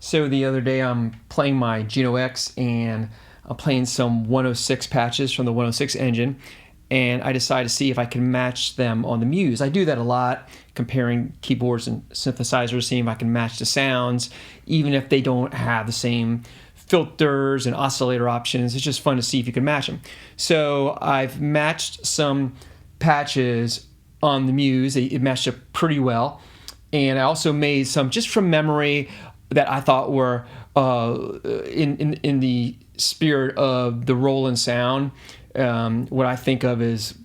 So the other day I'm playing my Juno-X and I'm playing some 106 patches from the 106 engine, and I decided to see if I can match them on the Muse. I do that a lot, comparing keyboards and synthesizers, seeing if I can match the sounds, even if they don't have the same filters and oscillator options. It's just fun to see if you can match them. So I've matched some patches on the Muse. It matched up pretty well. And I also made some just from memory that I thought were in the spirit of the Roland sound, what I think of as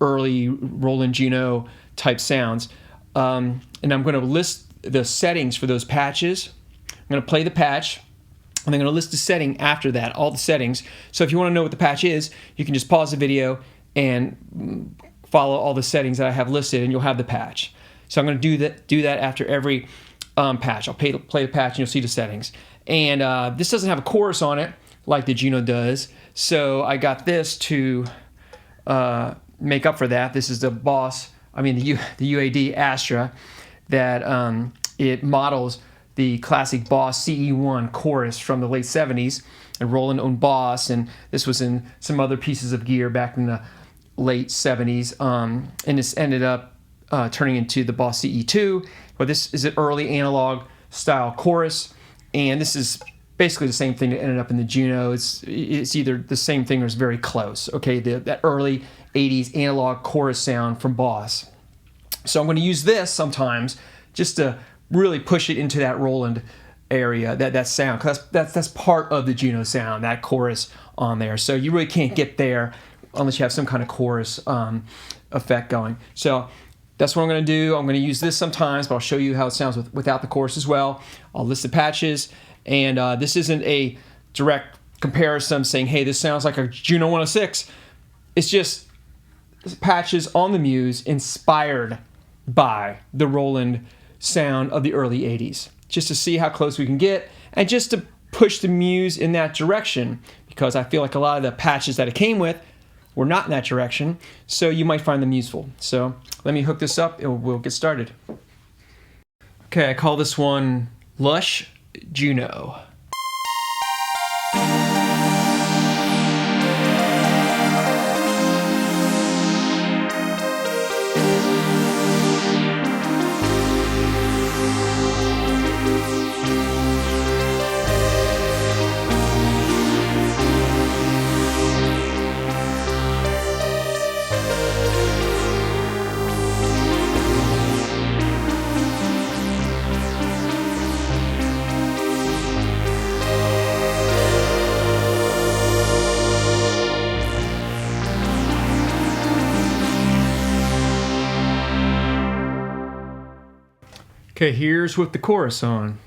early Roland Juno type sounds. And I'm going to list the settings for those patches. I'm going to play the patch, and I'm going to list the setting after that, all the settings. So if you want to know what the patch is, you can just pause the video and follow all the settings that I have listed, and you'll have the patch. So I'm going to do that after every patch. I'll play the patch and you'll see the settings. And this doesn't have a chorus on it like the Juno does, so I got this to make up for that. This is the the UAD Astra that it models the classic Boss CE1 chorus from the late 70s, and Roland owned Boss, and this was in some other pieces of gear back in the late 70s, and this ended up turning into the Boss CE2, but this is an early analog style chorus, and this is basically the same thing that ended up in the Juno. It's either the same thing or it's very close. Okay, that early 80s analog chorus sound from Boss. So I'm going to use this sometimes just to really push it into that Roland area, that sound, because that's part of the Juno sound, that chorus on there. So you really can't get there unless you have some kind of chorus effect going. So that's what I'm going to do. I'm going to use this sometimes, but I'll show you how it sounds without the chorus as well. I'll list the patches, and this isn't a direct comparison saying, hey, this sounds like a JUNO-106. It's just patches on the Muse inspired by the Roland sound of the early 80s, just to see how close we can get and just to push the Muse in that direction, because I feel like a lot of the patches that it came with were not in that direction, so you might find them useful. So let me hook this up and we'll get started. Okay, I call this one Lush Juno. Okay, here's with the chorus on.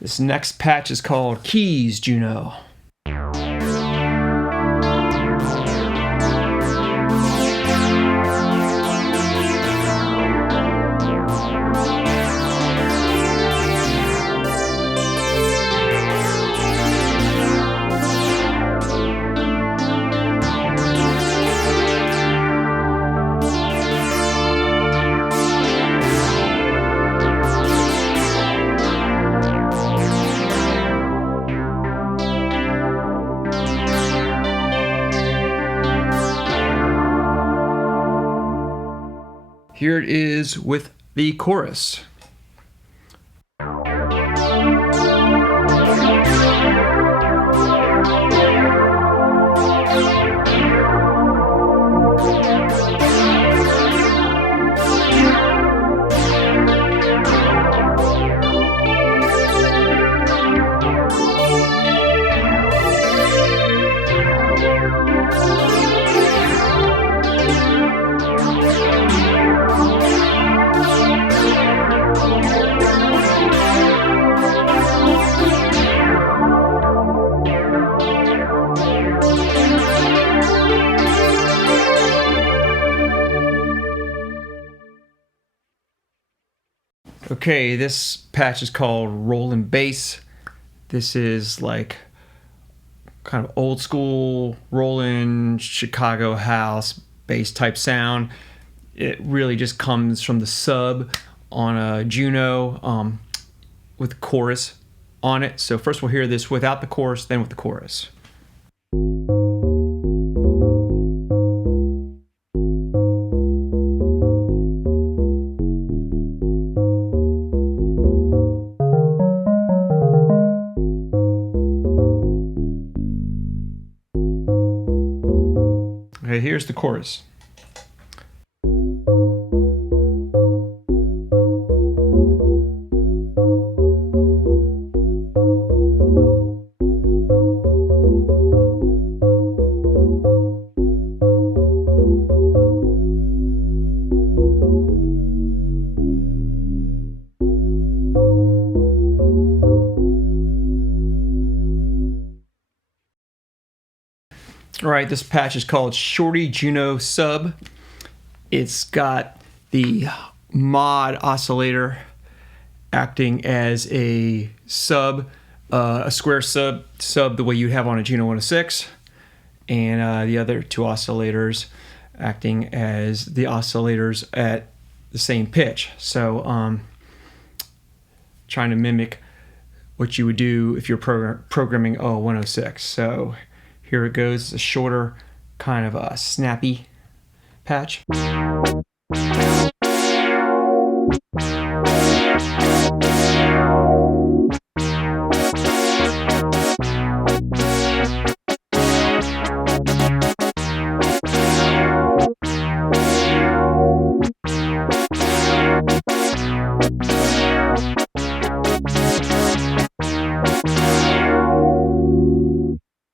This next patch is called Keys Juno. here it is with the chorus. Okay, this patch is called Roland Bass. This is like kind of old school Roland Chicago house bass type sound. It really just comes from the sub on a Juno with chorus on it. So first we'll hear this without the chorus, then with the chorus. Okay, here's the chorus. All right, this patch is called Shorty Juno Sub. It's got the mod oscillator acting as a sub, a square sub the way you have on a Juno-106, and the other two oscillators acting as the oscillators at the same pitch. So trying to mimic what you would do if you're programming a 106. So here it goes. It's a shorter, kind of a snappy patch.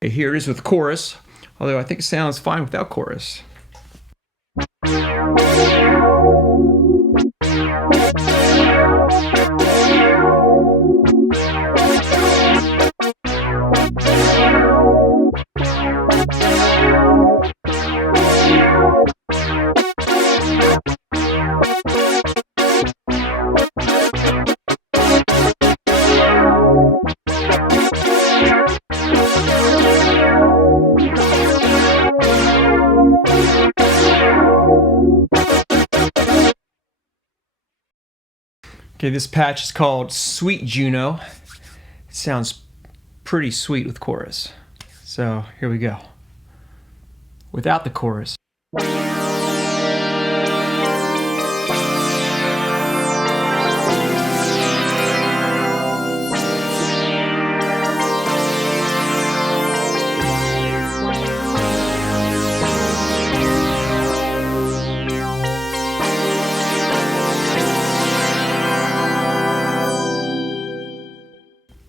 Here it is with chorus, although I think it sounds fine without chorus. Okay, this patch is called Sweet Juno. It sounds pretty sweet with chorus. So here we go. Without the chorus.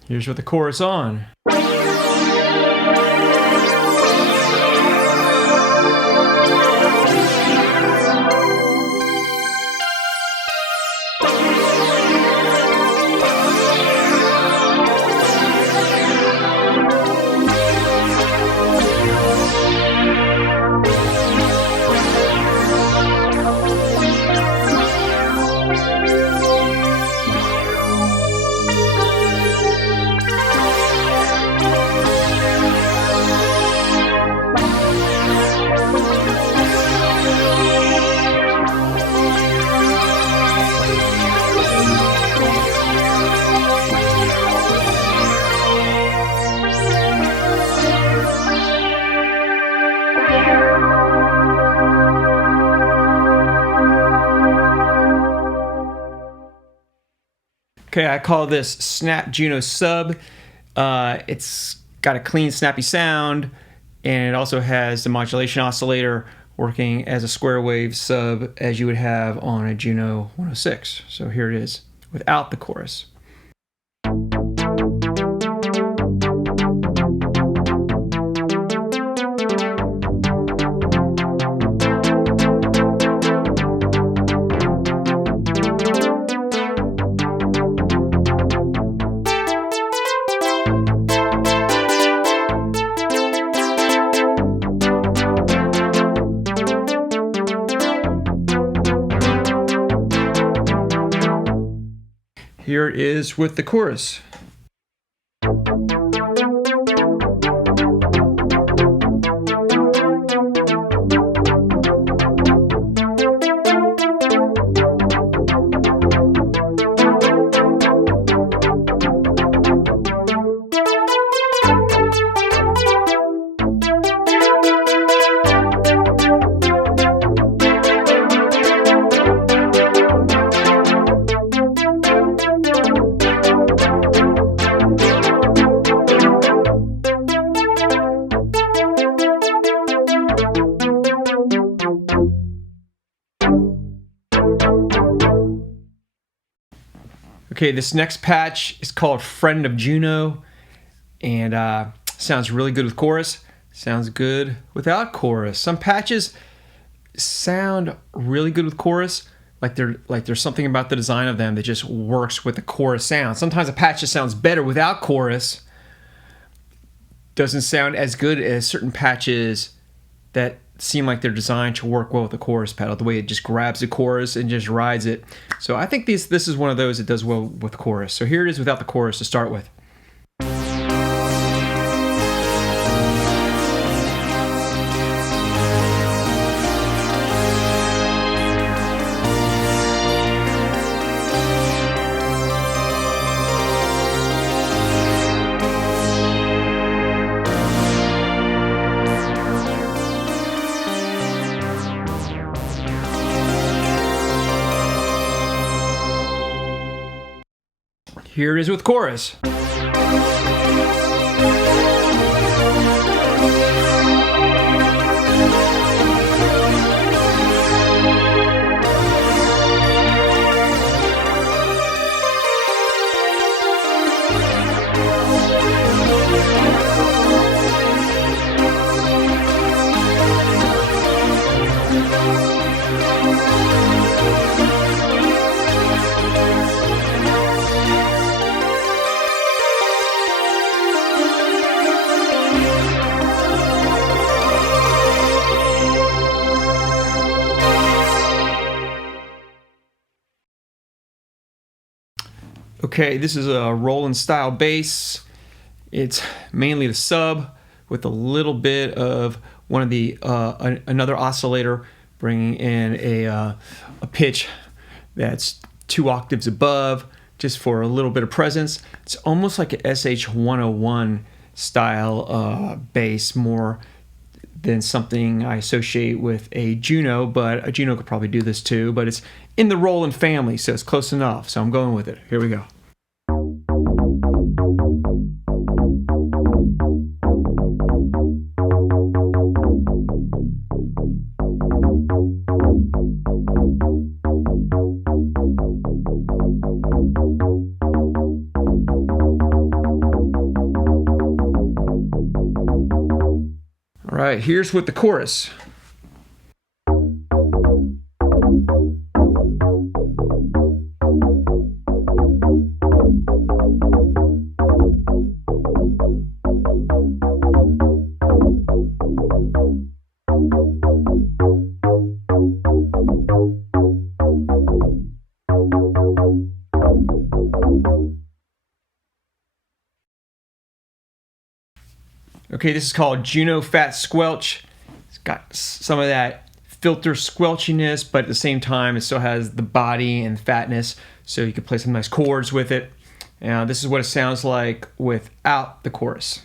Here's with the chorus on. Okay, I call this Snap Juno Sub. It's got a clean, snappy sound, and it also has the modulation oscillator working as a square wave sub as you would have on a JUNO-106. So here it is without the chorus. Here it is with the chorus. Okay, this next patch is called Friend of Juno, and sounds really good with chorus. Sounds good without chorus. Some patches sound really good with chorus, like there's something about the design of them that just works with the chorus sound. Sometimes a patch just sounds better without chorus. Doesn't sound as good as certain patches that seem like they're designed to work well with the chorus pedal, the way it just grabs the chorus and just rides it. So I think this is one of those that does well with chorus. So here it is without the chorus to start with. Here it is with chorus. Okay, this is a Roland style bass. It's mainly the sub with a little bit of one of the another oscillator bringing in a pitch that's 2 octaves above, just for a little bit of presence. It's almost like a SH-101 style bass, more than something I associate with a Juno, but a Juno could probably do this too. But it's in the Roland family, so it's close enough. So I'm going with it. Here we go. All right, here's with the chorus. Okay, this is called Juno Fat Squelch. It's got some of that filter squelchiness, but at the same time, it still has the body and fatness, so you can play some nice chords with it. Now, this is what it sounds like without the chorus.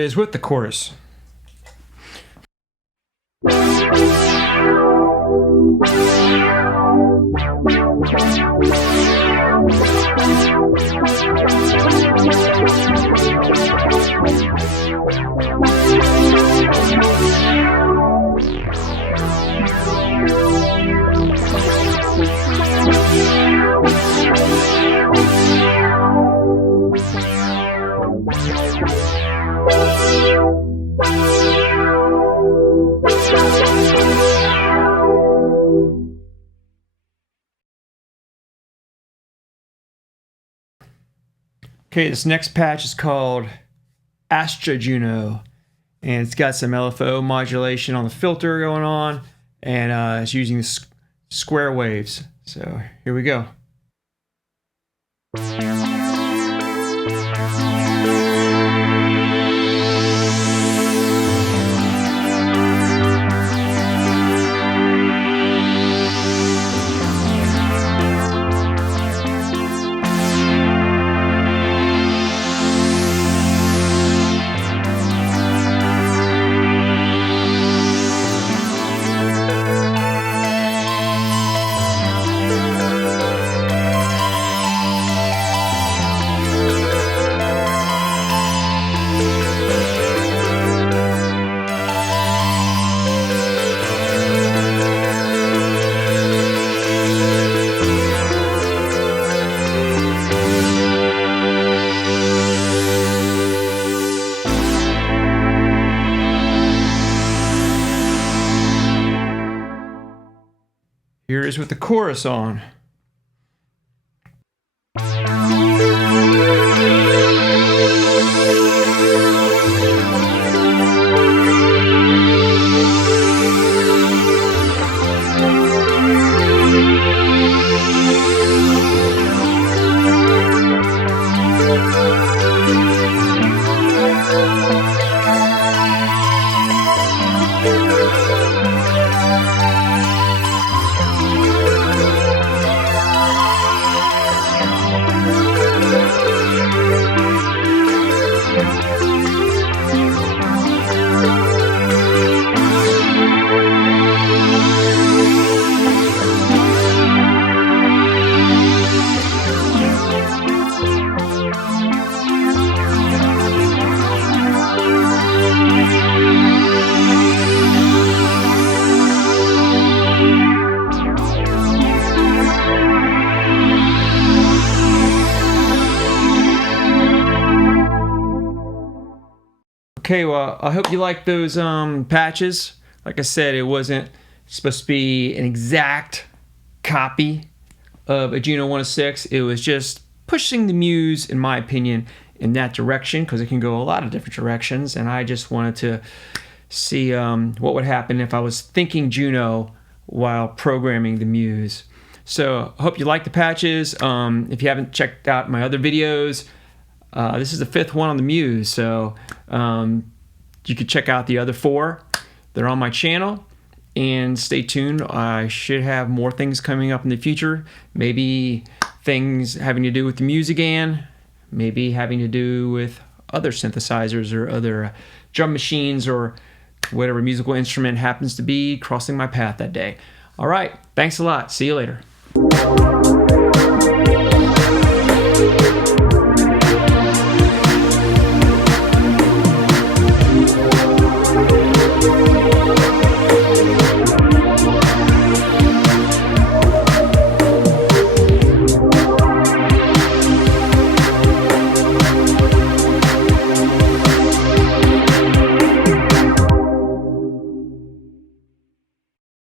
it is with the chorus. Okay, this next patch is called Juno, and it's got some LFO modulation on the filter going on, and it's using the square waves. So here we go. Here is with the chorus on. Okay, well, I hope you like those patches. Like I said, it wasn't supposed to be an exact copy of a JUNO-106. It was just pushing the Muse, in my opinion, in that direction, because it can go a lot of different directions, and I just wanted to see what would happen if I was thinking Juno while programming the Muse. So I hope you like the patches. If you haven't checked out my other videos, this is the 5th one on the Muse, so you could check out the other 4. They're on my channel, and stay tuned. I should have more things coming up in the future, maybe things having to do with the Muse again, maybe having to do with other synthesizers or other drum machines or whatever musical instrument happens to be crossing my path that day. All right, thanks a lot. See you later.